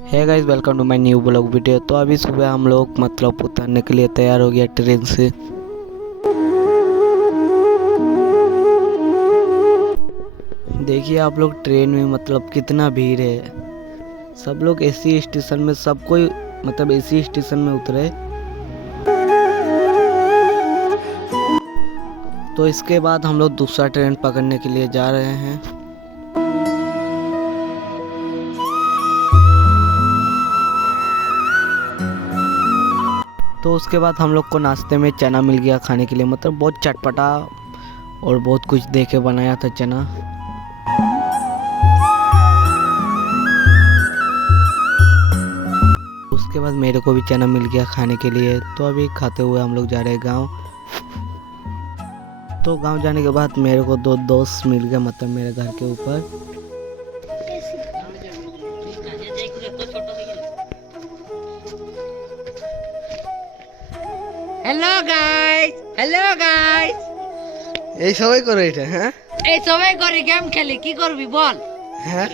है guys, welcome to my new blog video. तो अभी सुबह हम लोग मतलब उतरने के लिए तैयार हो गया ट्रेन से। देखिए आप लोग ट्रेन में मतलब कितना भीड़ है। सब लोग एसी स्टेशन में, सब कोई मतलब एसी स्टेशन में उतरे। तो इसके बाद हम लोग दूसरा ट्रेन पकड़ने के लिए जा रहे हैं। तो उसके बाद हम लोग को नाश्ते में चना मिल गया खाने के लिए, मतलब बहुत चटपटा और बहुत कुछ दे के बनाया था चना। उसके बाद मेरे को भी चना मिल गया खाने के लिए। तो अभी खाते हुए हम लोग जा रहे हैं गाँव। तो गांव जाने के बाद मेरे को दो दोस्त मिल गए, मतलब मेरे घर के ऊपर। Hello guys, hello guys. এই সবাই করে এটা। হ্যাঁ এই সবাই করে গেম খেলি, কি করবি বল? হ্যাঁ